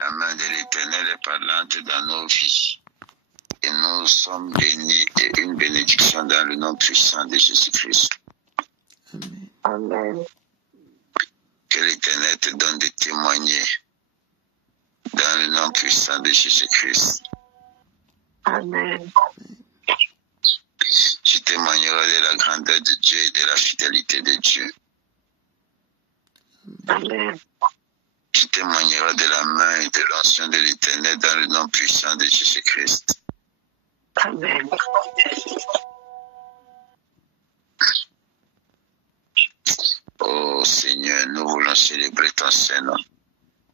La main de l'Éternel est parlante dans nos vies. Et nous sommes bénis et une bénédiction dans le nom puissant de Jésus-Christ. Amen. Que l'Éternel te donne de témoigner dans le nom puissant de Jésus-Christ. Amen. Tu témoigneras de la grandeur de Dieu et de la fidélité de Dieu. Amen. Tu témoigneras de la main et de l'onction de l'Éternel dans le nom puissant de Jésus-Christ. Amen. Oh Seigneur, nous voulons célébrer ton Saint-Nom.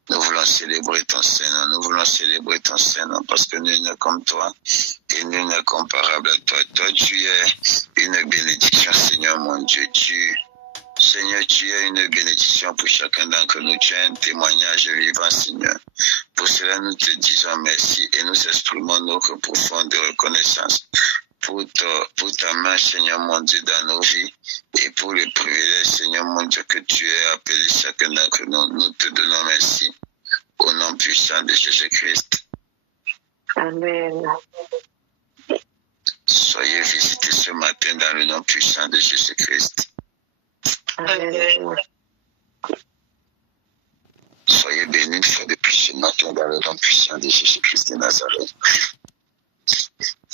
Nous voulons célébrer ton Saint-Nom. Nous voulons célébrer ton Saint-Nom parce que nul n'est comme toi et nul n'est comparable à toi. Toi, tu es une bénédiction, Seigneur mon Dieu. Seigneur, tu es une bénédiction pour chacun d'entre nous. Tu es un témoignage vivant, Seigneur. Pour cela, nous te disons merci et nous exprimons notre profonde reconnaissance pour ta main, Seigneur mon Dieu, dans nos vies et pour le privilège, Seigneur mon Dieu, que tu aies appelé chacun d'entre nous. Nous te donnons merci au nom puissant de Jésus-Christ. Amen. Soyez visités ce matin dans le nom puissant de Jésus-Christ. Amen. Soyez bénis une fois de plus ce matin dans le nom puissant de Jésus-Christ de Nazareth.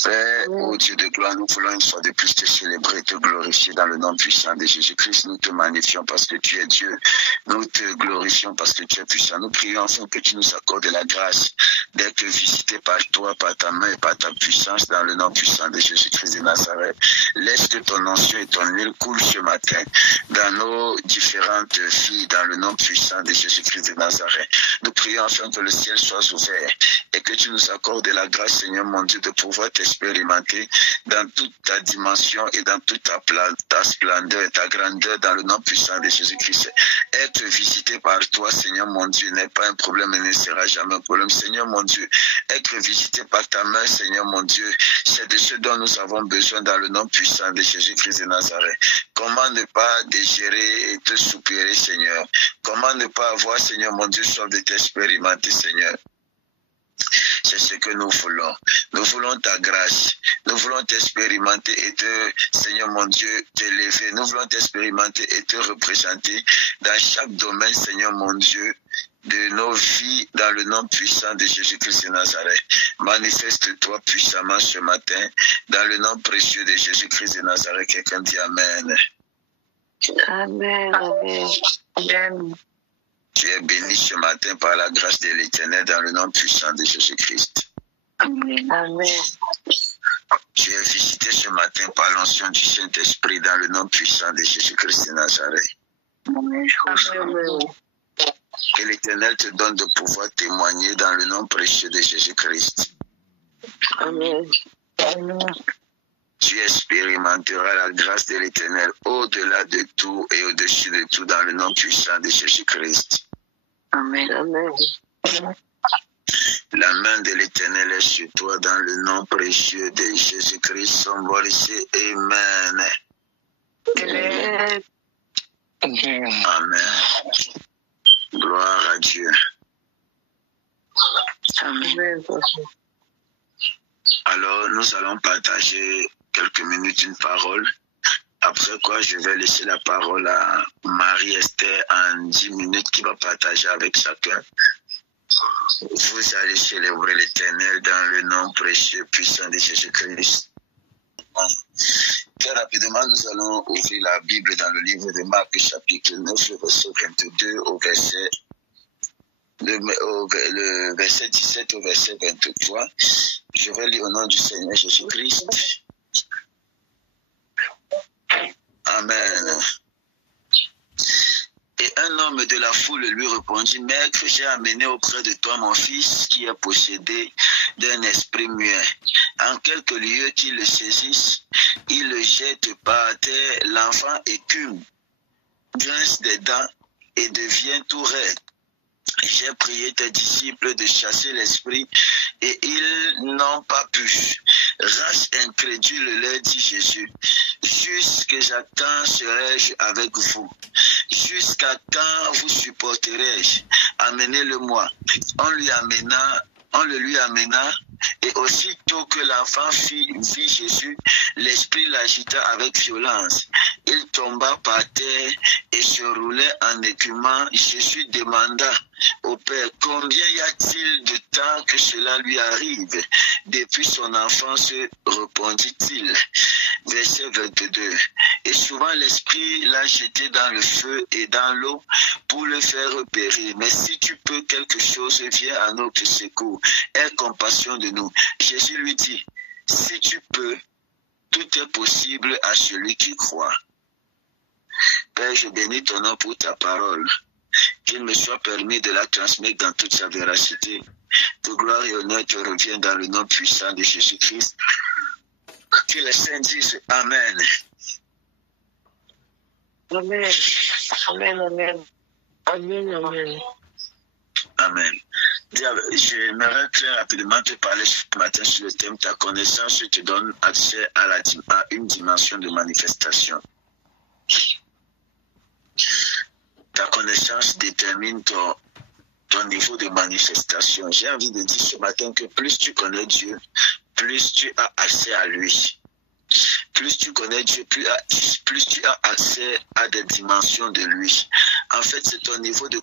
Père, ô Dieu de gloire, nous voulons une fois de plus te célébrer et te glorifier dans le nom puissant de Jésus-Christ. Nous te magnifions parce que tu es Dieu. Nous te glorifions parce que tu es puissant. Nous prions enfin que tu nous accordes la grâce d'être visités par toi, par ta main et par ta puissance dans le nom puissant de Jésus-Christ de Nazareth. Laisse que ton onction et ton huile coulent ce matin dans nos différentes vies dans le nom puissant de Jésus-Christ de Nazareth. Nous prions enfin que le ciel soit ouvert et que tu nous accordes la grâce, Seigneur mon Dieu, de pouvoir t'expérimenter dans toute ta dimension et dans toute ta splendeur et ta grandeur dans le nom puissant de Jésus-Christ. Être visité par toi, Seigneur mon Dieu, n'est pas un problème et ne sera jamais un problème. Seigneur mon Dieu, être visité par ta main, Seigneur mon Dieu, c'est de ce dont nous avons besoin dans le nom puissant de Jésus-Christ de Nazareth. Comment ne pas dégérer et te soupirer, Seigneur? Comment ne pas avoir, Seigneur mon Dieu, soif de t'expérimenter, Seigneur? C'est ce que nous voulons. Nous voulons ta grâce. Nous voulons t'expérimenter et Seigneur mon Dieu, t'élever. Nous voulons t'expérimenter et te représenter dans chaque domaine, Seigneur mon Dieu, de nos vies dans le nom puissant de Jésus-Christ de Nazareth. Manifeste-toi puissamment ce matin dans le nom précieux de Jésus-Christ de Nazareth. Quelqu'un dit Amen. Amen. Amen. Amen. Tu es béni ce matin par la grâce de l'Éternel dans le nom puissant de Jésus-Christ. Amen. Amen. Tu es visité ce matin par l'onction du Saint-Esprit dans le nom puissant de Jésus-Christ de Nazareth. Amen. Que l'Éternel te donne de pouvoir témoigner dans le nom précieux de Jésus-Christ. Amen. Amen. Tu expérimenteras la grâce de l'Éternel au-delà de tout et au-dessus de tout dans le nom puissant de Jésus-Christ. Amen. Amen. La main de l'Éternel est sur toi dans le nom précieux de Jésus-Christ. Son bon ici. Amen. Amen. Amen. Gloire à Dieu. Amen. Alors, nous allons partager quelques minutes une parole. Après quoi, je vais laisser la parole à Marie-Esther en 10 minutes qui va partager avec chacun. Vous allez célébrer l'Éternel dans le nom précieux puissant de Jésus-Christ. Très rapidement, nous allons ouvrir la Bible dans le livre de Marc, chapitre 9, verset 22 au verset le verset 17 au verset 23. Je vais lire au nom du Seigneur Jésus-Christ. Amen. Et un homme de la foule lui répondit, Maître, j'ai amené auprès de toi mon fils qui est possédé d'un esprit muet. En quelques lieux qu'il le saisisse, il le jette par terre, l'enfant écume, grince des dents et devient tout raide. J'ai prié tes disciples de chasser l'esprit et ils n'ont pas pu. Race incrédule, leur dit Jésus, jusque j'attends serai-je avec vous. Jusqu'à quand vous supporterai-je? Amenez-le-moi. On le lui amena, et aussitôt que l'enfant vit Jésus, l'esprit l'agita avec violence. Il tomba par terre et se roulait en écumant. Jésus demanda au Père, combien y a-t-il de temps que cela lui arrive? Depuis son enfance, répondit-il. Verset 22. Et souvent l'esprit l'a jeté dans le feu et dans l'eau pour le faire périr. Mais si tu peux quelque chose, viens à notre secours. Aie compassion de nous. Jésus lui dit, si tu peux, tout est possible à celui qui croit. Père, je bénis ton nom pour ta parole. Qu'il me soit permis de la transmettre dans toute sa véracité. Que gloire et honneur te reviennent dans le nom puissant de Jésus-Christ. Que les saints disent Amen. Amen. Amen, amen. Amen, amen. Amen. J'aimerais très rapidement te parler ce matin sur le thème ta connaissance te donne accès à une dimension de manifestation. Ta connaissance détermine ton niveau de manifestation. J'ai envie de dire ce matin que plus tu connais Dieu, plus tu as accès à lui. Plus tu connais Dieu, plus tu as accès à des dimensions de lui. En fait, c'est ton niveau de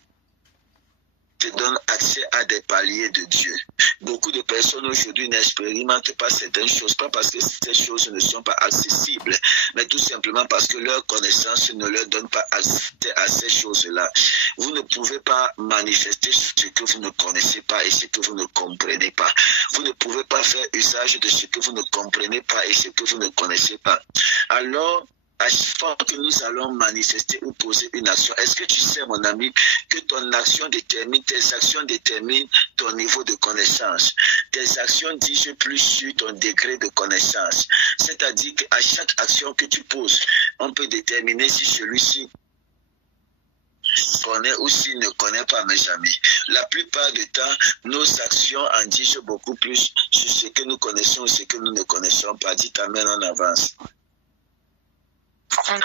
te donne accès à des paliers de Dieu. Beaucoup de personnes aujourd'hui n'expérimentent pas certaines choses, pas parce que ces choses ne sont pas accessibles, mais tout simplement parce que leur connaissance ne leur donne pas accès à ces choses-là. Vous ne pouvez pas manifester ce que vous ne connaissez pas et ce que vous ne comprenez pas. Vous ne pouvez pas faire usage de ce que vous ne comprenez pas et ce que vous ne connaissez pas. Alors, à chaque fois que nous allons manifester ou poser une action, est-ce que tu sais, mon ami, que tes actions déterminent ton niveau de connaissance. Tes actions disent plus sur ton degré de connaissance. C'est-à-dire qu'à chaque action que tu poses, on peut déterminer si celui-ci connaît ou s'il ne connaît pas, mes amis. La plupart du temps, nos actions en disent beaucoup plus sur ce que nous connaissons ou ce que nous ne connaissons pas. Dites Amen en avance.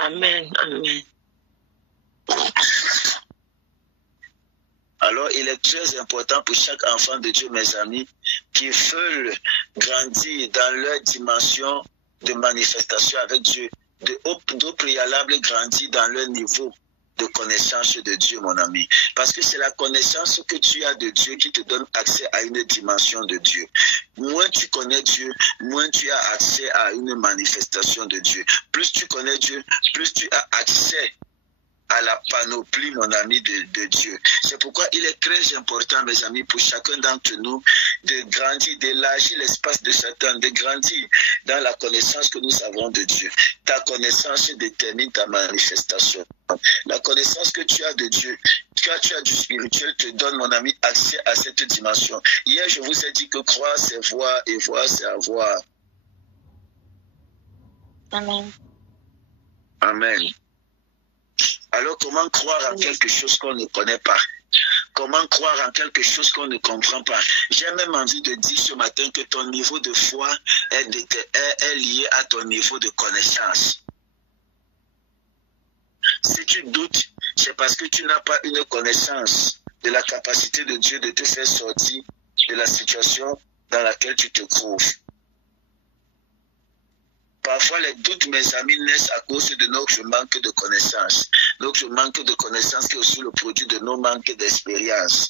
Amen, amen. Alors, il est très important pour chaque enfant de Dieu, mes amis, qui veulent grandir dans leur dimension de manifestation avec Dieu, d'au préalable grandir dans leur niveau de connaissance de Dieu, mon ami. Parce que c'est la connaissance que tu as de Dieu qui te donne accès à une dimension de Dieu. Moins tu connais Dieu, moins tu as accès à une manifestation de Dieu. Plus tu connais Dieu, plus tu as accès à la panoplie, mon ami, de Dieu. C'est pourquoi il est très important, mes amis, pour chacun d'entre nous, de grandir, d'élargir l'espace de Satan, de grandir dans la connaissance que nous avons de Dieu. Ta connaissance détermine ta manifestation. La connaissance que tu as de Dieu, quand tu as du spirituel, te donne, mon ami, accès à cette dimension. Hier, je vous ai dit que croire, c'est voir, et voir, c'est avoir. Amen. Amen. Alors, comment croire en quelque chose qu'on ne connaît pas? Comment croire en quelque chose qu'on ne comprend pas? J'ai même envie de dire ce matin que ton niveau de foi est lié à ton niveau de connaissance. Si tu doutes, c'est parce que tu n'as pas une connaissance de la capacité de Dieu de te faire sortir de la situation dans laquelle tu te trouves. Parfois, les doutes, mes amis, naissent à cause de notre manque de connaissances. Notre manque de connaissances qui est aussi le produit de nos manques d'expérience.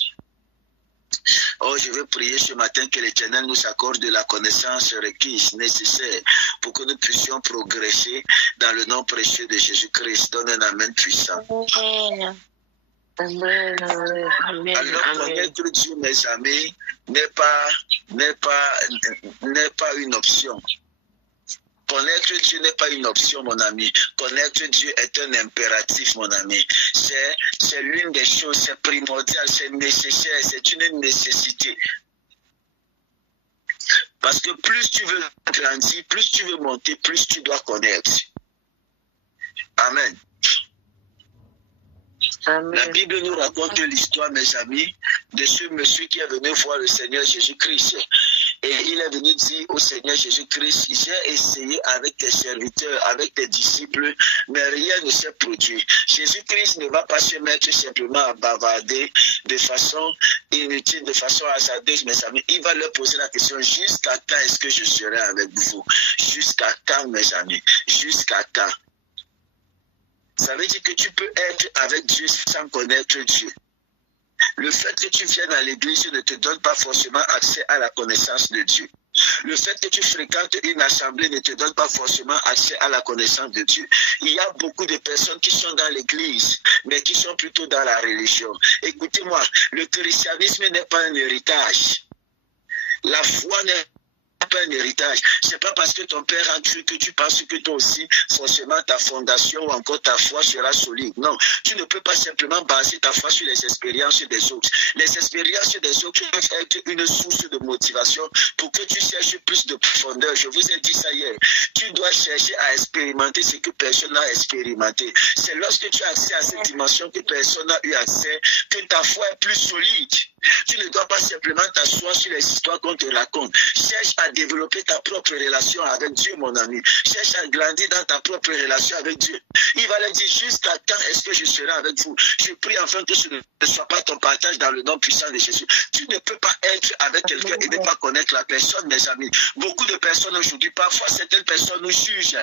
Oh, je veux prier ce matin que l'Éternel nous accorde de la connaissance requise, nécessaire, pour que nous puissions progresser dans le nom précieux de Jésus-Christ. Donne un amen puissant. Amen. Amen. Amen. Alors, connaître Dieu, mes amis, n'est pas une option. Connaître Dieu n'est pas une option, mon ami. Connaître Dieu est un impératif, mon ami. C'est l'une des choses, c'est primordial, c'est nécessaire, c'est une nécessité. Parce que plus tu veux grandir, plus tu veux monter, plus tu dois connaître. Amen. Amen. La Bible nous raconte l'histoire, mes amis, de ce monsieur qui est venu voir le Seigneur Jésus-Christ. Et il est venu dire au Seigneur Jésus-Christ, j'ai essayé avec tes serviteurs, avec tes disciples, mais rien ne s'est produit. Jésus-Christ ne va pas se mettre simplement à bavarder de façon inutile, de façon hasardeuse, mes amis. Il va leur poser la question, jusqu'à quand est-ce que je serai avec vous? Jusqu'à quand, mes amis? Jusqu'à quand? Ça veut dire que tu peux être avec Dieu sans connaître Dieu. Le fait que tu viennes à l'église ne te donne pas forcément accès à la connaissance de Dieu. Le fait que tu fréquentes une assemblée ne te donne pas forcément accès à la connaissance de Dieu. Il y a beaucoup de personnes qui sont dans l'église, mais qui sont plutôt dans la religion. Écoutez-moi, le christianisme n'est pas un héritage. La foi n'est pas un héritage. C'est pas parce que ton père a cru que tu penses que toi aussi, forcément, ta fondation ou encore ta foi sera solide. Non, tu ne peux pas simplement baser ta foi sur les expériences des autres. Les expériences des autres peuvent être une source de motivation pour que tu cherches plus de profondeur. Je vous ai dit ça hier. Tu dois chercher à expérimenter ce que personne n'a expérimenté. C'est lorsque tu as accès à cette dimension que personne n'a eu accès que ta foi est plus solide. Tu ne dois pas simplement t'asseoir sur les histoires qu'on te raconte. Cherche à développer ta propre relation avec Dieu, mon ami. Cherche à grandir dans ta propre relation avec Dieu. Il va leur dire, jusqu'à quand est-ce que je serai avec vous? Je prie enfin que ce ne soit pas ton partage dans le nom puissant de Jésus. Tu ne peux pas être avec quelqu'un et ne pas connaître la personne, mes amis. Beaucoup de personnes aujourd'hui, parfois certaines personnes nous jugent.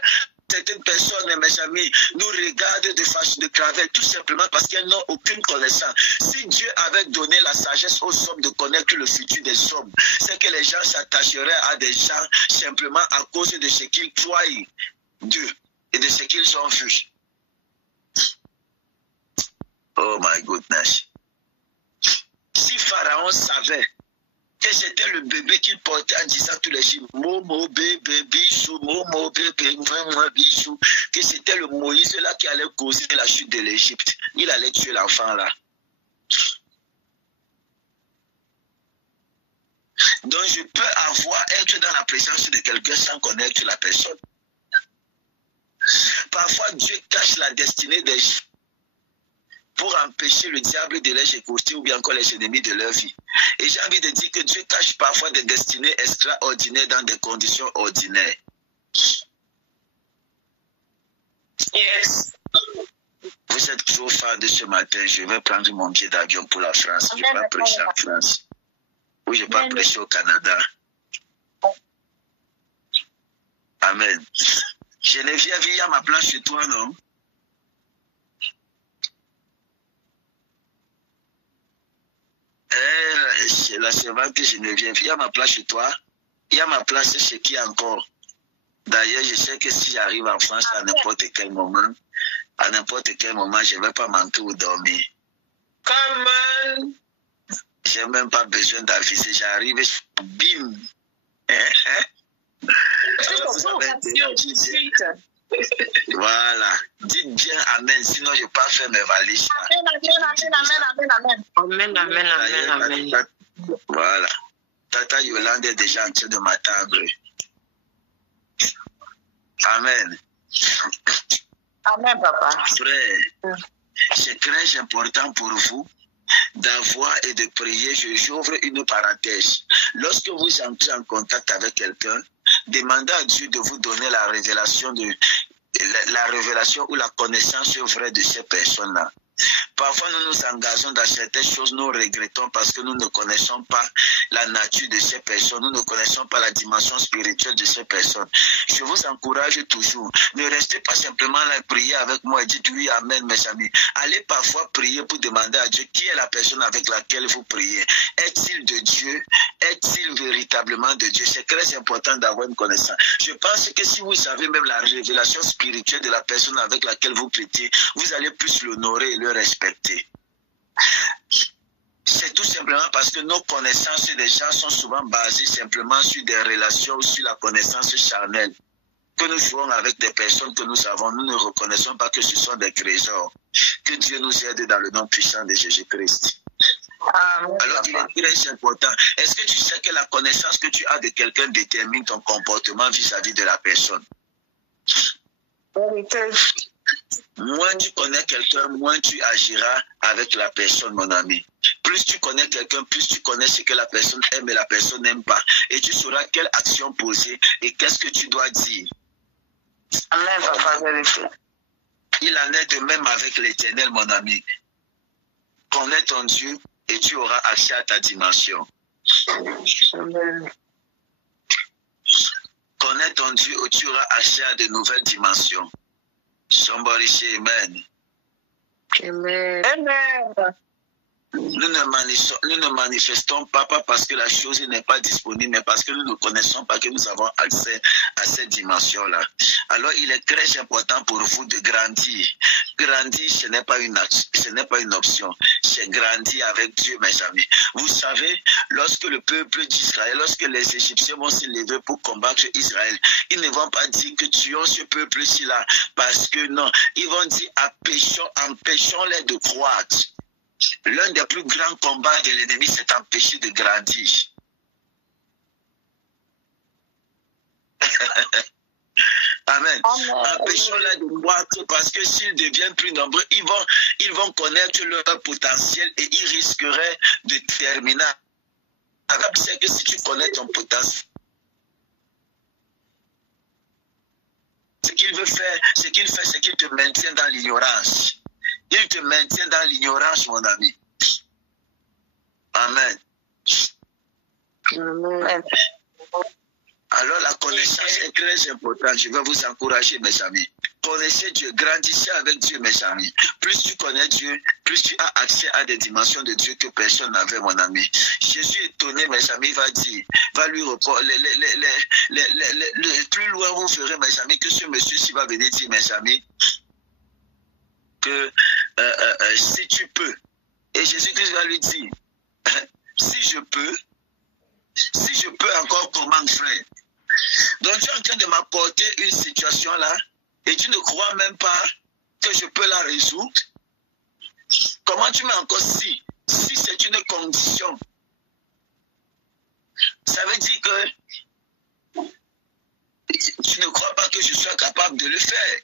Certaines personnes, mes amis, nous regardent de façon de travers, tout simplement parce qu'elles n'ont aucune connaissance. Si Dieu avait donné la sagesse aux hommes de connaître le futur des hommes, c'est que les gens s'attacheraient à des gens simplement à cause de ce qu'ils croient d'eux et de ce qu'ils ont vu. Oh my goodness. Si Pharaon savait que c'était le bébé qu'il portait en disant tous les jours, Momo bébé bichou, Momo bébé moi bichou, que c'était le Moïse là qui allait causer la chute de l'Égypte. Il allait tuer l'enfant là. Donc je peux être dans la présence de quelqu'un sans connaître la personne. Parfois Dieu cache la destinée des gens pour empêcher le diable de les écouter ou bien encore les ennemis de leur vie. Et j'ai envie de dire que Dieu cache parfois des destinées extraordinaires dans des conditions ordinaires. Yes. Vous êtes trop fan de ce matin. Je vais prendre mon billet d'avion pour la France. Je ne vais pas prêcher en France. Ou je ne vais pas prêcher au Canada. Amen. Geneviève, il y a ma place chez toi, non? C'est la servante Geneviève. Il y a ma place chez toi. Il y a ma place chez qui encore? D'ailleurs, je sais que si j'arrive en France à n'importe quel moment, je ne vais pas manquer ou dormir. Comment? Je n'ai même pas besoin d'aviser. J'arrive, bim. Voilà. Dites bien Amen, sinon je ne vais pas faire mes valises. Amen. Voilà. Tata Yolande est déjà en train de m'attendre. Amen. Amen, papa. Frère, c'est très important pour vous d'avoir et de prier. J'ouvre une parenthèse. Lorsque vous entrez en contact avec quelqu'un, demandez à Dieu de vous donner la révélation ou la connaissance vraie de ces personnes-là. Parfois, nous nous engageons dans certaines choses, nous regrettons parce que nous ne connaissons pas la nature de ces personnes, nous ne connaissons pas la dimension spirituelle de ces personnes. Je vous encourage toujours, ne restez pas simplement là et prier avec moi et dites oui, amen, mes amis. Allez parfois prier pour demander à Dieu qui est la personne avec laquelle vous priez. Est-il de Dieu? Est-il véritablement de Dieu? C'est très important d'avoir une connaissance. Je pense que si vous avez même la révélation spirituelle de la personne avec laquelle vous priez, vous allez plus l'honorer et le respecter. C'est tout simplement parce que nos connaissances des gens sont souvent basées simplement sur des relations ou sur la connaissance charnelle. Que nous jouons avec des personnes que nous avons, nous ne reconnaissons pas que ce sont des trésors. Que Dieu nous aide dans le nom puissant de Jésus-Christ. Alors il est très important. Est-ce que tu sais que la connaissance que tu as de quelqu'un détermine ton comportement vis-à-vis de la personne? Moins tu connais quelqu'un, moins tu agiras avec la personne, mon ami. Plus tu connais quelqu'un, plus tu connais ce que la personne aime et la personne n'aime pas. Et tu sauras quelle action poser et qu'est-ce que tu dois dire. Amen, papa, vérité. Il en est de même avec l'Éternel, mon ami. Connais ton Dieu et tu auras accès à ta dimension. Amen. Connais ton Dieu et tu auras accès à de nouvelles dimensions. Somebody say amen. Amen. Amen. Nous ne manifestons pas parce que la chose n'est pas disponible, mais parce que nous ne connaissons pas que nous avons accès à cette dimension-là. Alors, il est très important pour vous de grandir. Grandir, ce n'est pas une option. C'est grandir avec Dieu, mes amis. Vous savez, lorsque le peuple d'Israël, lorsque les Égyptiens vont se lever pour combattre Israël, ils ne vont pas dire que tuons ce peuple-ci là, parce que non, ils vont dire empêchons-les de croître. L'un des plus grands combats de l'ennemi, c'est d'empêcher de grandir. Amen. Empêchons-les de croître parce que s'ils deviennent plus nombreux, ils vont connaître leur potentiel et ils risqueraient de terminer. Arabe, c'est que si tu connais ton potentiel, ce qu'il fait, c'est qu'il te maintient dans l'ignorance. Il te maintient dans l'ignorance, mon ami. Amen. Amen. Alors la connaissance est très importante. Je vais vous encourager, mes amis. Connaissez Dieu, grandissez avec Dieu, mes amis. Plus tu connais Dieu, plus tu as accès à des dimensions de Dieu que personne n'avait, mon ami. Jésus étonné, mes amis, va lui répondre. Plus loin vous ferez, mes amis, que ce monsieur-ci va venir dire, mes amis, que si tu peux, et Jésus-Christ va lui dire, si je peux encore, comment frère? Donc tu es en train de m'apporter une situation là, et tu ne crois même pas que je peux la résoudre. Comment tu mets encore si c'est une condition? Ça veut dire que tu ne crois pas que je sois capable de le faire.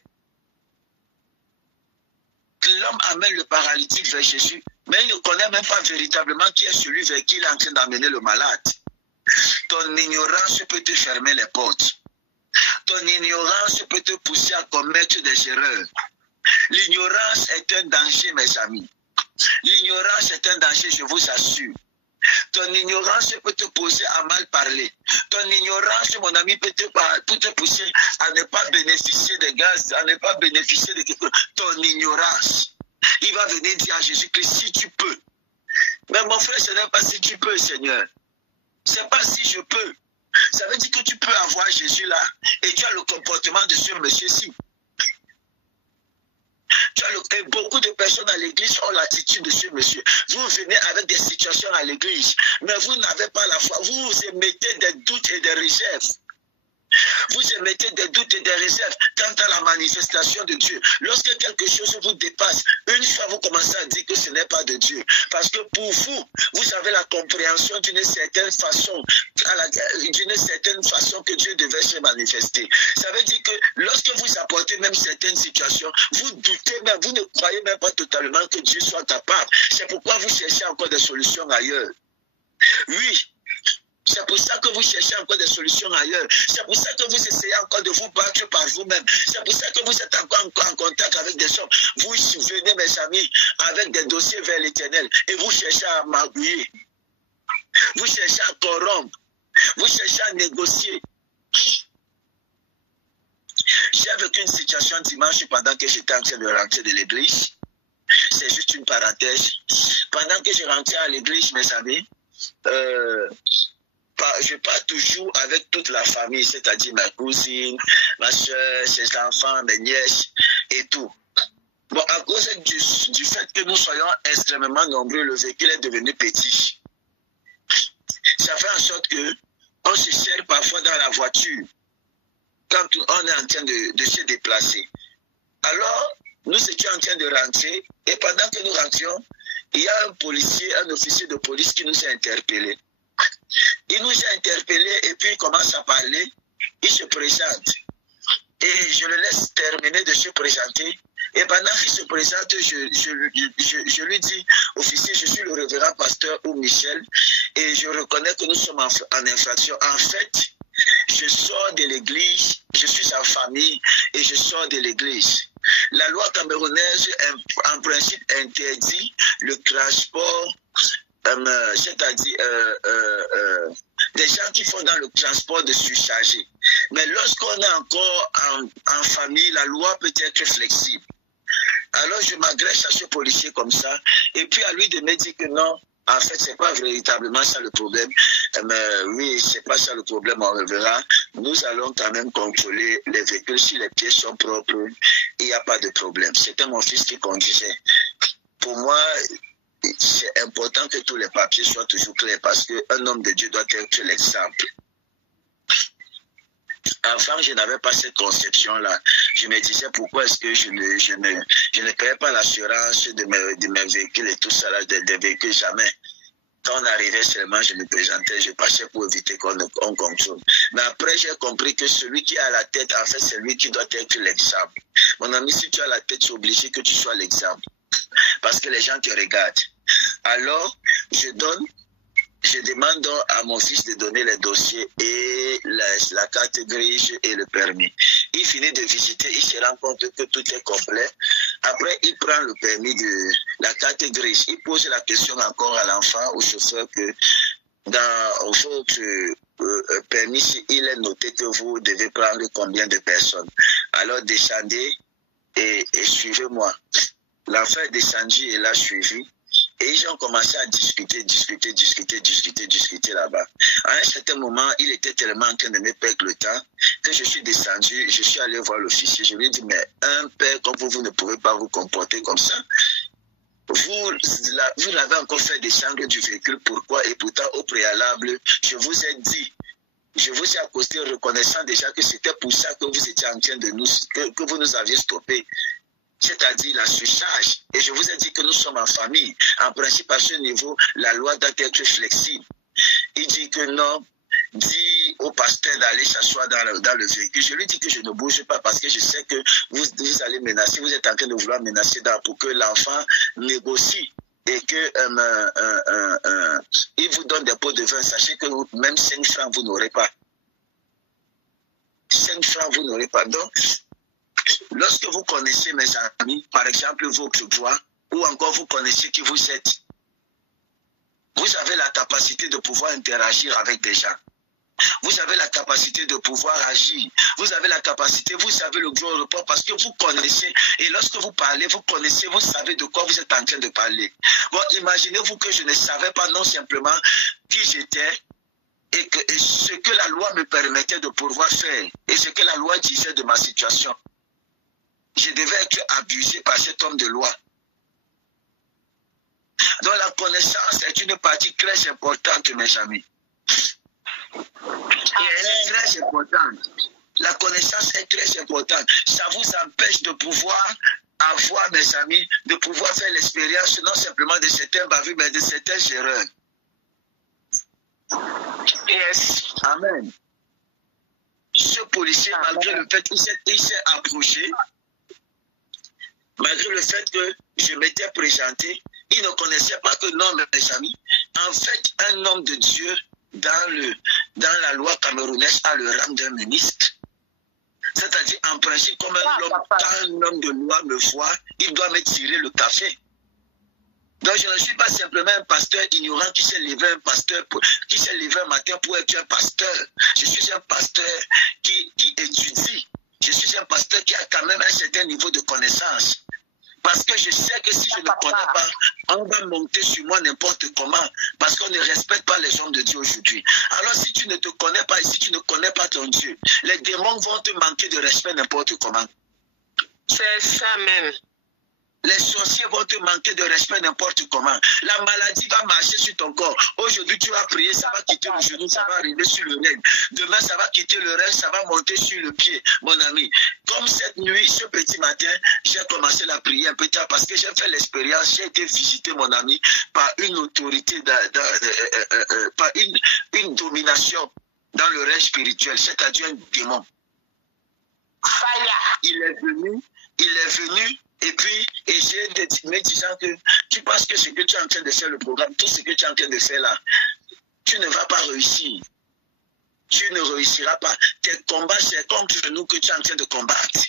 L'homme amène le paralytique vers Jésus, mais il ne connaît même pas véritablement qui est celui vers qui il est en train d'amener le malade. Ton ignorance peut te fermer les portes. Ton ignorance peut te pousser à commettre des erreurs. L'ignorance est un danger, mes amis. L'ignorance est un danger, je vous assure. Ton ignorance peut te pousser à mal parler. Ton ignorance, mon ami, peut te pousser à ne pas bénéficier de gaz, à ne pas bénéficier de quelque chose. Ton ignorance. Il va venir dire à Jésus-Christ, si tu peux. Mais mon frère, ce n'est pas si tu peux, Seigneur. Ce n'est pas si je peux. Ça veut dire que tu peux avoir Jésus là et tu as le comportement de ce monsieur-ci. Et beaucoup de personnes à l'église ont l'attitude de ce monsieur. Vous venez avec des situations à l'église, mais vous n'avez pas la foi. Vous émettez des doutes et des réserves. Vous émettez des doutes et des réserves quant à la manifestation de Dieu. Lorsque quelque chose vous dépasse, une fois vous commencez à dire que ce n'est pas de Dieu. Parce que pour vous, vous avez la compréhension d'une certaine façon que Dieu devait se manifester. Ça veut dire que lorsque vous apportez même certaines situations, vous doutez même, vous ne croyez même pas totalement que Dieu soit capable. C'est pourquoi vous cherchez encore des solutions ailleurs. Oui. C'est pour ça que vous cherchez encore des solutions ailleurs. C'est pour ça que vous essayez encore de vous battre par vous-même. C'est pour ça que vous êtes encore en contact avec des hommes. Vous venez, mes amis, avec des dossiers vers l'Éternel et vous cherchez à magouiller. Vous cherchez à corrompre. Vous cherchez à négocier. J'ai vécu une situation dimanche pendant que j'étais en train de rentrer de l'église. C'est juste une parenthèse. Pendant que je rentrais à l'église, mes amis, je pars toujours avec toute la famille, c'est-à-dire ma cousine, ma soeur, ses enfants, mes nièces et tout. Bon, à cause du fait que nous soyons extrêmement nombreux, le véhicule est devenu petit. Ça fait en sorte que on se sert parfois dans la voiture quand on est en train de se déplacer. Alors, nous étions en train de rentrer et pendant que nous rentrions, il y a un policier, un officier de police qui nous a interpellés. Il nous a interpellés et puis il commence à parler. Il se présente. Et je le laisse terminer de se présenter. Et pendant qu'il se présente, je lui dis, officier, je suis le révérend pasteur ou Michel, et je reconnais que nous sommes en infraction. En fait, je sors de l'église, je suis en famille et je sors de l'église. La loi camerounaise, en principe, interdit le transport, c'est-à-dire des gens qui font dans le transport de surchargés. Mais lorsqu'on est encore en famille, la loi peut être flexible. Alors je m'agresse à ce policier comme ça, et puis à lui de me dire que non, en fait, c'est pas véritablement ça le problème. Mais oui, c'est pas ça le problème, on reverra. Nous allons quand même contrôler les véhicules. Si les pièces sont propres, il n'y a pas de problème. C'était mon fils qui conduisait. Pour moi, c'est important que tous les papiers soient toujours clairs parce qu'un homme de Dieu doit être l'exemple. Avant, je n'avais pas cette conception-là. Je me disais pourquoi est-ce que je ne payais pas l'assurance de mes véhicules et tout ça, là, des véhicules, jamais. Quand on arrivait seulement, je me présentais, je passais pour éviter qu'on contrôle. Mais après, j'ai compris que celui qui a la tête, en fait, c'est lui qui doit être l'exemple. Mon ami, si tu as la tête, c'est obligé que tu sois l'exemple. Parce que les gens te regardent. Alors, je demande donc à mon fils de donner les dossiers et la carte grise et le permis. Il finit de visiter, il se rend compte que tout est complet. Après, il prend le permis de la carte grise. Il pose la question encore à l'enfant, au chauffeur, que dans votre permis, il est noté que vous devez prendre combien de personnes. Alors, descendez et suivez-moi. L'enfant est descendu et l'a suivi. Et ils ont commencé à discuter là-bas. À un certain moment, il était tellement en train de me perdre le temps que je suis descendu, je suis allé voir l'officier. Je lui ai dit, mais un père comme vous ne pouvez pas vous comporter comme ça. Vous l'avez encore fait descendre du véhicule, pourquoi? Et pourtant, au préalable, je vous ai dit, je vous ai accosté reconnaissant déjà que c'était pour ça que vous étiez en train de que vous nous aviez stoppé. C'est-à-dire la surcharge. Et je vous ai dit que nous sommes en famille. En principe, à ce niveau, la loi doit être flexible. Il dit que non, dit au pasteur d'aller s'asseoir dans le véhicule. Je lui dis que je ne bouge pas parce que je sais que vous allez menacer, vous êtes en train de vouloir menacer pour que l'enfant négocie et que il vous donne des pots de vin. Sachez que même 5 francs, vous n'aurez pas. 5 francs, vous n'aurez pas. Donc, lorsque vous connaissez, mes amis, par exemple votre droit, ou encore vous connaissez qui vous êtes, vous avez la capacité de pouvoir interagir avec des gens. Vous avez la capacité de pouvoir agir. Vous avez la capacité, vous savez le gros report parce que vous connaissez. Et lorsque vous parlez, vous connaissez, vous savez de quoi vous êtes en train de parler. Bon, imaginez-vous que je ne savais pas non simplement qui j'étais, et ce que la loi me permettait de pouvoir faire, et ce que la loi disait de ma situation. Je devais être abusé par cet homme de loi. Donc la connaissance est une partie très importante, mes amis. Et elle est très importante. La connaissance est très importante. Ça vous empêche de pouvoir avoir, mes amis, de pouvoir faire l'expérience non simplement de certains bavures, mais de certaines erreurs. Yes. Amen. Ce policier, malgré le fait qu'il s'est approché, malgré le fait que je m'étais présenté, il ne connaissait pas que non, mes amis. En fait, un homme de Dieu, dans la loi camerounaise, a le rang d'un ministre. C'est-à-dire, en principe, comme quand un homme de loi me voit, il doit me tirer le café. Donc, je ne suis pas simplement un pasteur ignorant qui s'est levé un matin pour être un pasteur. Je suis un pasteur qui étudie. Je suis un pasteur qui a quand même un certain niveau de connaissance. Parce que je sais que si je ne connais pas, on va monter sur moi n'importe comment. Parce qu'on ne respecte pas les hommes de Dieu aujourd'hui. Alors si tu ne te connais pas et si tu ne connais pas ton Dieu, les démons vont te manquer de respect n'importe comment. C'est ça même. Les sorciers vont te manquer de respect n'importe comment. La maladie va marcher sur ton corps. Aujourd'hui, tu vas prier, ça va quitter le genou, ça va arriver sur le règne. Demain, ça va quitter le règne, ça va monter sur le pied, mon ami. Comme cette nuit, ce petit matin, j'ai commencé la prière un peu tard parce que j'ai fait l'expérience, j'ai été visité, mon ami, par une autorité, par une domination dans le règne spirituel, c'est-à-dire un démon. Fire. Il est venu Et puis, j'ai me disant que tu penses que ce que tu es en train de faire, le programme, tout ce que tu es en train de faire là, tu ne vas pas réussir. Tu ne réussiras pas. Tes combats, c'est contre nous que tu es en train de combattre.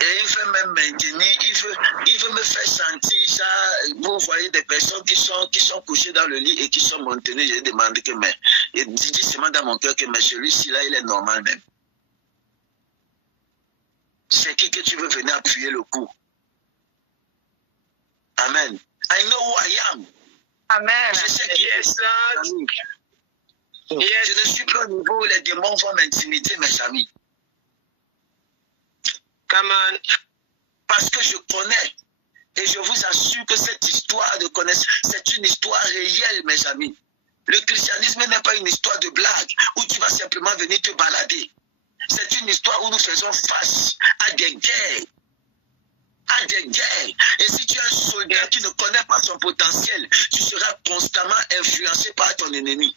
Et il veut me maintenir, il veut me faire sentir ça. Vous voyez des personnes qui sont couchées dans le lit et qui sont maintenues. J'ai demandé que, mais, il dit seulement dans mon cœur que, mais celui-ci là, il est normal même. C'est qui que tu veux venir appuyer le coup? Amen. I know who I am. Amen. Je sais qui est ça. Je ne suis pas au niveau où les démons vont m'intimider, mes amis. Come on. Parce que je connais. Et je vous assure que cette histoire de connaissance, c'est une histoire réelle, mes amis. Le christianisme n'est pas une histoire de blague où tu vas simplement venir te balader. C'est une histoire où nous faisons face à des guerres. À des guerres. Et si tu es un soldat qui ne connaît pas son potentiel, tu seras constamment influencé par ton ennemi.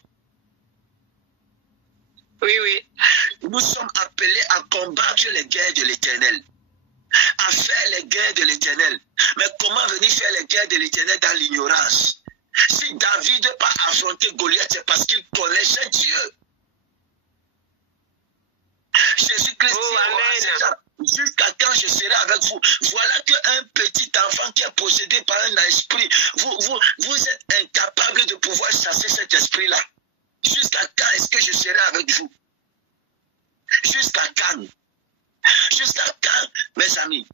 Oui, oui. Nous sommes appelés à combattre les guerres de l'Éternel. À faire les guerres de l'Éternel. Mais comment venir faire les guerres de l'Éternel dans l'ignorance? Si David n'a pas affronté Goliath, c'est parce qu'il connaissait Dieu. Jésus-Christ dit, jusqu'à quand je serai avec vous? Voilà qu'un petit enfant qui est possédé par un esprit, vous êtes incapable de pouvoir chasser cet esprit-là. Jusqu'à quand est-ce que je serai avec vous? Jusqu'à quand? Jusqu'à quand, mes amis?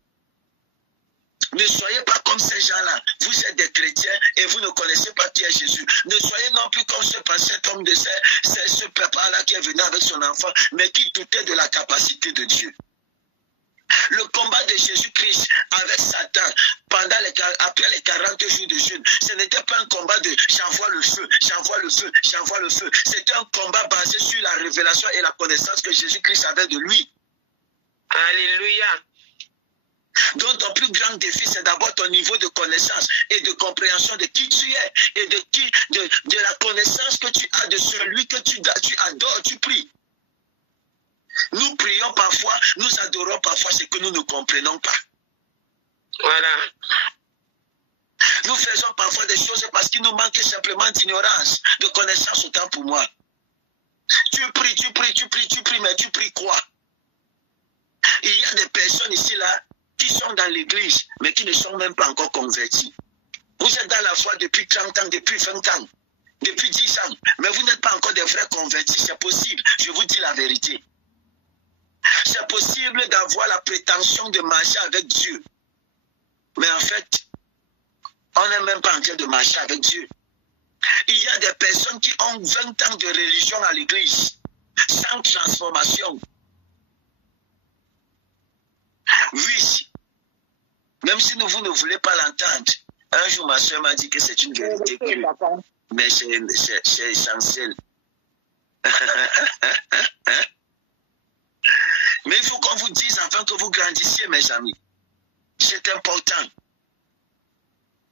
Ne soyez pas comme ces gens-là. Vous êtes des chrétiens et vous ne connaissez pas qui est Jésus. Ne soyez non plus comme cet homme de ce papa-là qui est venu avec son enfant, mais qui doutait de la capacité de Dieu. Le combat de Jésus-Christ avec Satan après les 40 jours de jeûne, ce n'était pas un combat de j'envoie le feu, j'envoie le feu, j'envoie le feu. C'était un combat basé sur la révélation et la connaissance que Jésus-Christ avait de lui. Alléluia. Donc ton plus grand défi, c'est d'abord ton niveau de connaissance et de compréhension de qui tu es et de la connaissance que tu as de celui que tu adores, tu pries. Nous prions parfois, nous adorons parfois ce que nous ne comprenons pas. Voilà. Nous faisons parfois des choses parce qu'il nous manque simplement d'ignorance, de connaissance autant pour moi. Tu pries, mais tu pries quoi? Il y a des personnes ici là qui sont dans l'église, mais qui ne sont même pas encore convertis. Vous êtes dans la foi depuis 30 ans, depuis 20 ans, depuis 10 ans, mais vous n'êtes pas encore des vrais convertis. C'est possible, je vous dis la vérité. C'est possible d'avoir la prétention de marcher avec Dieu. Mais en fait, on n'est même pas en train de marcher avec Dieu. Il y a des personnes qui ont 20 ans de religion à l'église, sans transformation. Oui, même si vous ne voulez pas l'entendre, un jour ma soeur m'a dit que c'est une vérité crue, mais c'est essentiel. Mais il faut qu'on vous dise afin que vous grandissiez, mes amis. C'est important.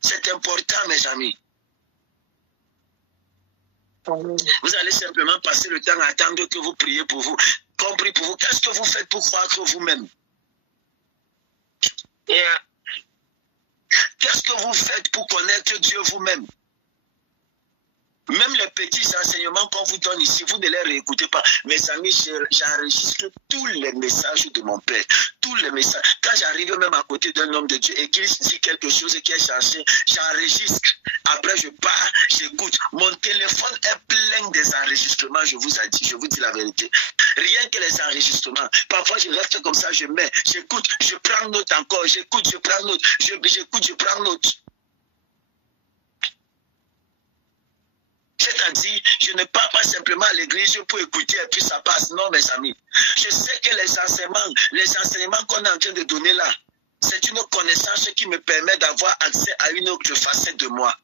C'est important, mes amis. Vous allez simplement passer le temps à attendre que vous priez pour vous. Compris pour vous. Qu'est-ce que vous faites pour croître vous-même? Yeah. Qu'est-ce que vous faites pour connaître Dieu vous-même? Même les petits enseignements qu'on vous donne ici, vous ne les réécoutez pas. Mes amis, j'enregistre tous les messages de mon Père. Tous les messages. Quand j'arrive même à côté d'un homme de Dieu et qu'il dit quelque chose qui est changé, j'enregistre. Après, je pars, j'écoute. Mon téléphone est plein des enregistrements, je vous dis la vérité. Rien que les enregistrements. Parfois, je reste comme ça, je mets, j'écoute, je prends note encore, j'écoute, je prends note, j'écoute, je prends note. C'est-à-dire, je ne pars pas simplement à l'église pour écouter et puis ça passe. Non, mes amis. Je sais que les enseignements qu'on est en train de donner là, c'est une connaissance qui me permet d'avoir accès à une autre facette de moi.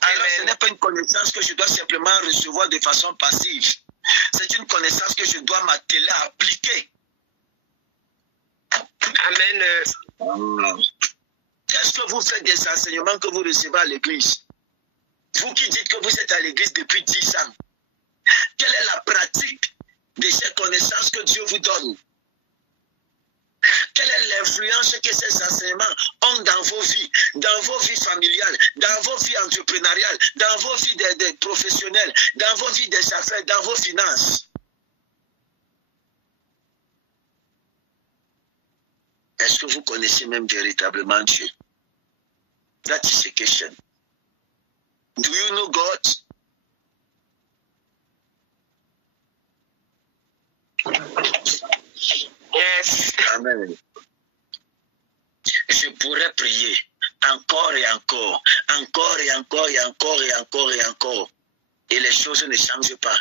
Alors, ce n'est pas une connaissance que je dois simplement recevoir de façon passive. C'est une connaissance que je dois m'atteler à appliquer. Amen. Qu'est-ce que vous faites des enseignements que vous recevez à l'église? Vous qui dites que vous êtes à l'église depuis 10 ans, quelle est la pratique de ces connaissances que Dieu vous donne? Quelle est l'influence que ces enseignements ont dans vos vies familiales, dans vos vies entrepreneuriales, dans vos vies des professionnels, dans vos vies des affaires, dans vos finances? Est-ce que vous connaissez même véritablement Dieu? That is the question. Do you know God? Yes. Amen. Je pourrais prier encore et encore, encore et encore et encore et encore et encore. Et les choses ne changent pas.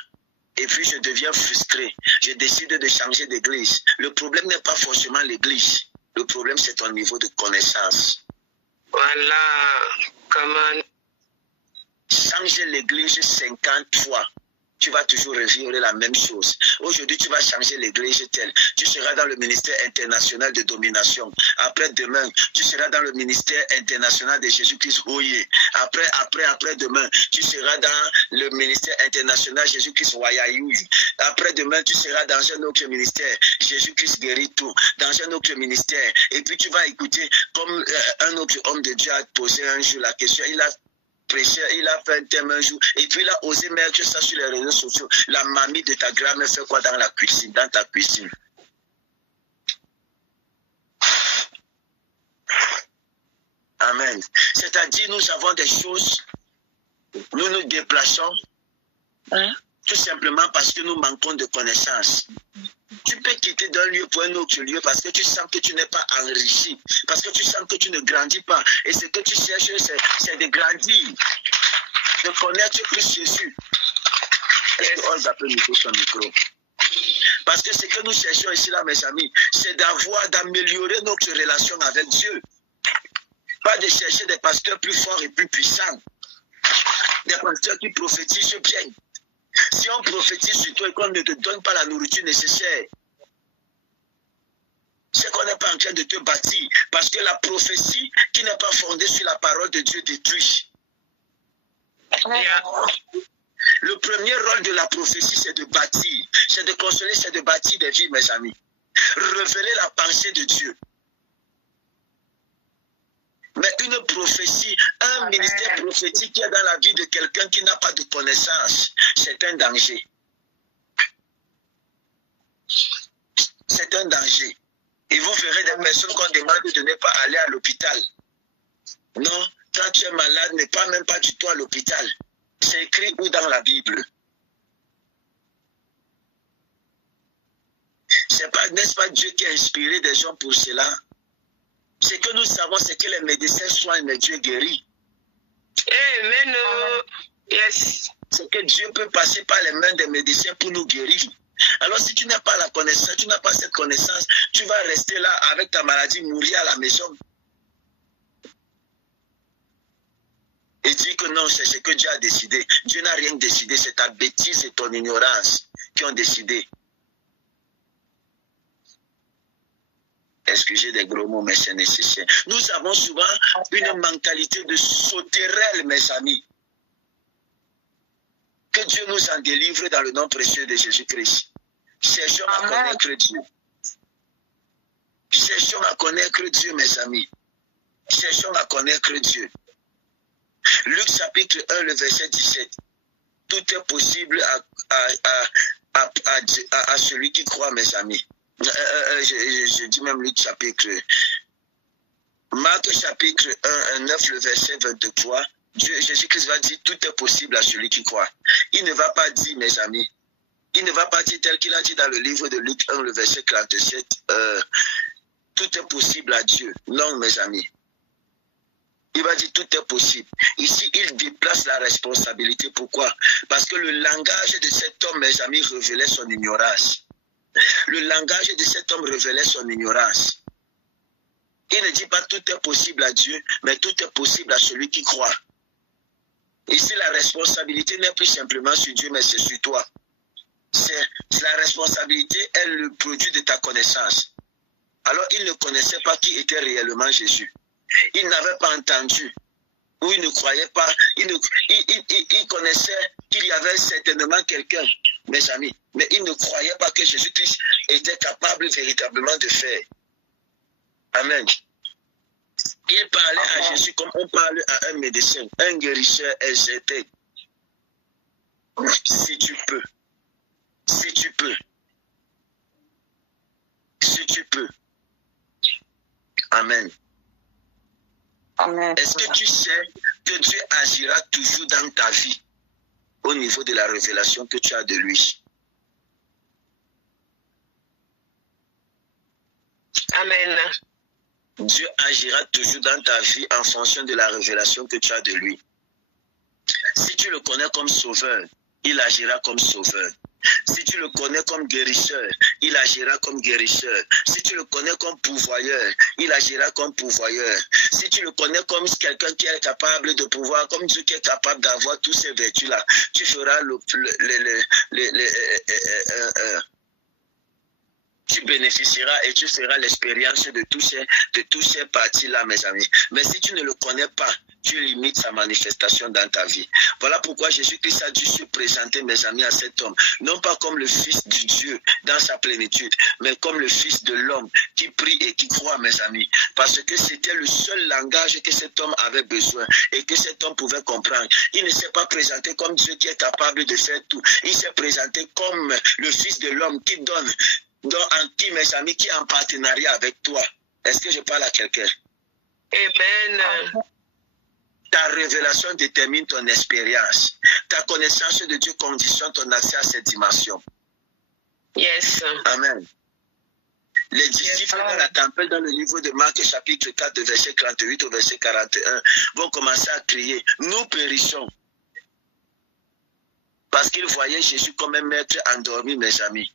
Et puis je deviens frustré. Je décide de changer d'église. Le problème n'est pas forcément l'église. Le problème, c'est ton niveau de connaissance. Voilà. Comment? Changer l'église 50 fois. Tu vas toujours revivre la même chose. Aujourd'hui, tu vas changer l'église telle. Tu seras dans le ministère international de domination. Après-demain, tu seras dans le ministère international de Jésus-Christ. Oye. Après-demain, tu seras dans le ministère international Jésus-Christ Wayayoui. Après-demain, tu seras dans un autre ministère. Jésus-Christ guérit tout. Dans un autre ministère. Et puis, tu vas écouter comme un autre homme de Dieu a posé un jour la question. Il a prêché, il a fait un thème un jour, et puis il a osé mettre ça sur les réseaux sociaux. La mamie de ta grand-mère fait quoi dans la cuisine, dans ta cuisine? Amen. C'est-à-dire, nous avons des choses, nous nous déplaçons, tout simplement parce que nous manquons de connaissances. Tu peux quitter d'un lieu pour un autre lieu parce que tu sens que tu n'es pas enrichi, parce que tu sens que tu ne grandis pas. Et ce que tu cherches, c'est de grandir, de connaître plus Jésus. Est-ce qu'on appelle son micro? Parce que ce que nous cherchons ici, là, mes amis, c'est d'améliorer notre relation avec Dieu. Pas de chercher des pasteurs plus forts et plus puissants. Des pasteurs qui prophétisent bien. Si on prophétise sur toi et qu'on ne te donne pas la nourriture nécessaire, c'est qu'on n'est pas en train de te bâtir. Parce que la prophétie qui n'est pas fondée sur la parole de Dieu détruit. Le premier rôle de la prophétie, c'est de bâtir. C'est de consoler, c'est de bâtir des vies, mes amis. Révéler la pensée de Dieu. Mais une prophétie, un ministère prophétique qui est dans la vie de quelqu'un qui n'a pas de connaissance, c'est un danger. C'est un danger. Et vous verrez des personnes qu'on demande de ne pas aller à l'hôpital. Non, quand tu es malade, ne pas même pas du tout à l'hôpital. C'est écrit où dans la Bible? N'est-ce pas Dieu qui a inspiré des gens pour cela? Ce que nous savons, c'est que les médecins soignent, mais Dieu guérit. Amen. Yes. C'est que Dieu peut passer par les mains des médecins pour nous guérir. Alors si tu n'as pas la connaissance, tu n'as pas cette connaissance, tu vas rester là avec ta maladie, mourir à la maison. Et dire que non, c'est ce que Dieu a décidé. Dieu n'a rien décidé, c'est ta bêtise et ton ignorance qui ont décidé. Excusez des gros mots, mais c'est nécessaire. Nous avons souvent une mentalité de sauterelle, mes amis. Que Dieu nous en délivre dans le nom précieux de Jésus-Christ. Cherchons à connaître Dieu. Cherchons à connaître Dieu, mes amis. Cherchons à connaître Dieu. Luc chapitre 1, le verset 17. Tout est possible à celui qui croit, mes amis. Je dis même Luc chapitre. Marc chapitre 1, 9, le verset 23. Jésus-Christ va dire tout est possible à celui qui croit. Il ne va pas dire, mes amis, il ne va pas dire tel qu'il a dit dans le livre de Luc 1, le verset 47, tout est possible à Dieu. Non, mes amis. Il va dire tout est possible. Ici, il déplace la responsabilité. Pourquoi? Parce que le langage de cet homme, mes amis, révélait son ignorance. Le langage de cet homme révélait son ignorance. Il ne dit pas tout est possible à Dieu, mais tout est possible à celui qui croit. Ici, la responsabilité n'est plus simplement sur Dieu, mais c'est sur toi. La responsabilité est le produit de ta connaissance. Alors, il ne connaissait pas qui était réellement Jésus. Il n'avait pas entendu, ou il ne croyait pas, il connaissait qu'il y avait certainement quelqu'un, mes amis, mais il ne croyait pas que Jésus-Christ était capable véritablement de faire. Amen. Il parlait à Jésus comme on parle à un médecin, un guérisseur exerté. Si tu peux. Si tu peux. Si tu peux. Amen. Amen. Est-ce que tu sais que Dieu agira toujours dans ta vie au niveau de la révélation que tu as de lui? Amen. Dieu agira toujours dans ta vie en fonction de la révélation que tu as de lui. Si tu le connais comme sauveur, il agira comme sauveur. Si tu le connais comme guérisseur, il agira comme guérisseur. Si tu le connais comme pourvoyeur, il agira comme pourvoyeur. Si tu le connais comme quelqu'un qui est capable de pouvoir, comme Dieu qui est capable d'avoir tous ces vertus-là, tu feras tu bénéficieras et tu feras l'expérience de tous ces parties-là, mes amis. Mais si tu ne le connais pas, tu limites sa manifestation dans ta vie. Voilà pourquoi Jésus-Christ a dû se présenter, mes amis, à cet homme. Non pas comme le Fils du Dieu dans sa plénitude, mais comme le Fils de l'homme qui prie et qui croit, mes amis. Parce que c'était le seul langage que cet homme avait besoin et que cet homme pouvait comprendre. Il ne s'est pas présenté comme Dieu qui est capable de faire tout. Il s'est présenté comme le Fils de l'homme qui donne, qui, mes amis, qui est en partenariat avec toi. Est-ce que je parle à quelqu'un? Amen. Ta révélation détermine ton expérience. Ta connaissance de Dieu conditionne ton accès à cette dimension. Yes. Amen. Les disciples dans la tempête, dans le livre de Marc chapitre 4, de verset 38 au verset 41, vont commencer à crier, nous périssons. Parce qu'ils voyaient Jésus comme un maître endormi, mes amis.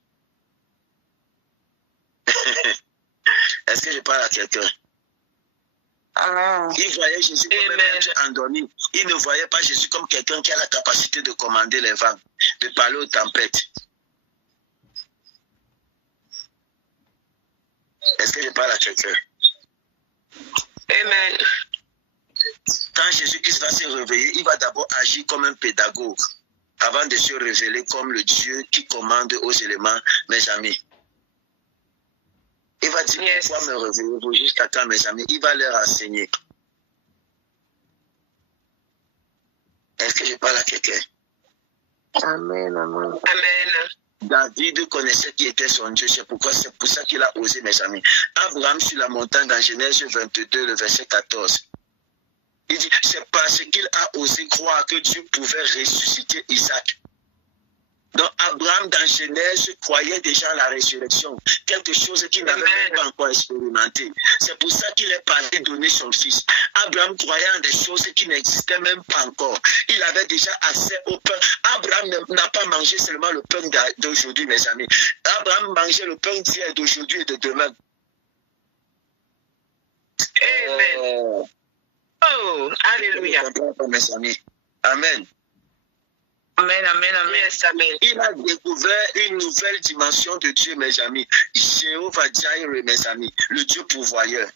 Est-ce que je parle à quelqu'un? Amen. Ils voyaient Jésus comme un maître endormi. Ils ne voyaient pas Jésus comme quelqu'un qui a la capacité de commander les vents, de parler aux tempêtes. Est-ce que je parle à quelqu'un? Amen. Quand Jésus-Christ va se réveiller, il va d'abord agir comme un pédagogue avant de se révéler comme le Dieu qui commande aux éléments, mes amis. Il va dire, pourquoi me réveillez-vous jusqu'à quand, mes amis? Il va leur enseigner. Est-ce que je parle à quelqu'un? Amen, amen. Amen. David connaissait qui était son Dieu, c'est pour ça qu'il a osé, mes amis. Abraham sur la montagne dans Genèse 22, le verset 14. Il dit, c'est parce qu'il a osé croire que Dieu pouvait ressusciter Isaac. Donc Abraham dans Genèse croyait déjà à la résurrection, quelque chose qu'il n'avait même pas encore expérimenté. C'est pour ça qu'il est parti donner son fils. Abraham croyait en des choses qui n'existaient même pas encore. Il avait déjà accès au pain. Abraham n'a pas mangé seulement le pain d'aujourd'hui, mes amis. Abraham mangeait le pain d'hier, d'aujourd'hui et de demain. Amen. Oh, alléluia. Mes amis. Amen. Amen, amen, amen. Yes, amen. Il a découvert une nouvelle dimension de Dieu, mes amis. Jéhovah Jireh, mes amis, le Dieu pourvoyeur.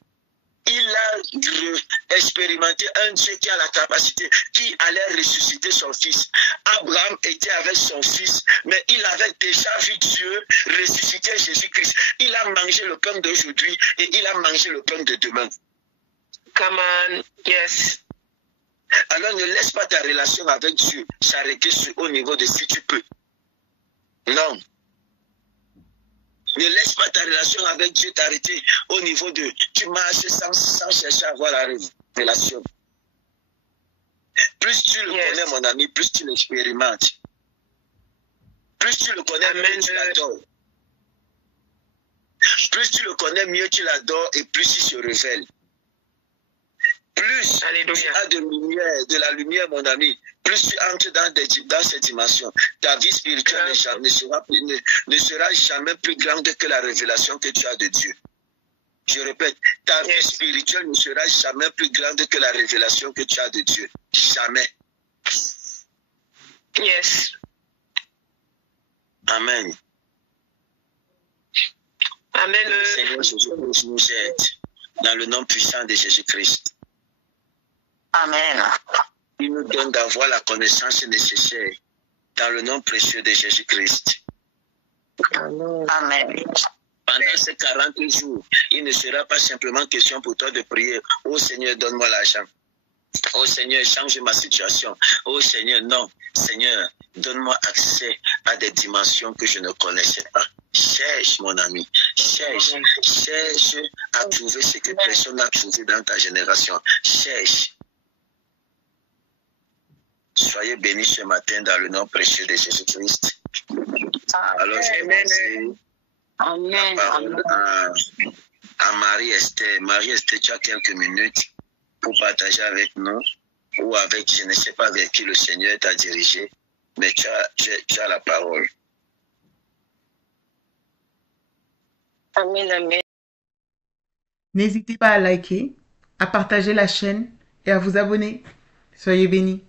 Il a expérimenté un Dieu qui a la capacité, qui allait ressusciter son fils. Abraham était avec son fils, mais il avait déjà vu Dieu ressusciter Jésus-Christ. Il a mangé le pain d'aujourd'hui et il a mangé le pain de demain. Come on, yes. Alors ne laisse pas ta relation avec Dieu s'arrêter au niveau de si tu peux. Non. Ne laisse pas ta relation avec Dieu t'arrêter au niveau de tu marches sans chercher à avoir la révélation. Plus tu le connais, mon ami, plus tu l'expérimentes. Plus tu le connais, mieux tu l'adores. Plus tu le connais, mieux tu l'adores et plus il se révèle. Plus tu as de la lumière, mon ami, plus tu entres dans cette dimension. Ta vie spirituelle ne sera jamais plus grande que la révélation que tu as de Dieu. Je répète, ta vie spirituelle ne sera jamais plus grande que la révélation que tu as de Dieu. Jamais. Yes. Amen. Amen. Le Seigneur Jésus nous aide dans le nom puissant de Jésus-Christ. Amen. Il nous donne d'avoir la connaissance nécessaire dans le nom précieux de Jésus-Christ. Amen. pendant ces 40 jours, il ne sera pas simplement question pour toi de prier. Oh Seigneur, donne-moi l'argent. Oh Seigneur, change ma situation. Oh Seigneur, non. Seigneur, donne-moi accès à des dimensions que je ne connaissais pas. Cherche, mon ami. Cherche à trouver ce que personne n'a trouvé dans ta génération. Cherche. Soyez bénis ce matin dans le nom précieux de Jésus-Christ. Alors, je vais passer la parole à Marie-Esther. Marie-Esther, tu as quelques minutes pour partager avec nous ou avec, je ne sais pas vers qui le Seigneur t'a dirigé, mais tu as la parole. Amen, amen. N'hésitez pas à liker, à partager la chaîne et à vous abonner. Soyez bénis.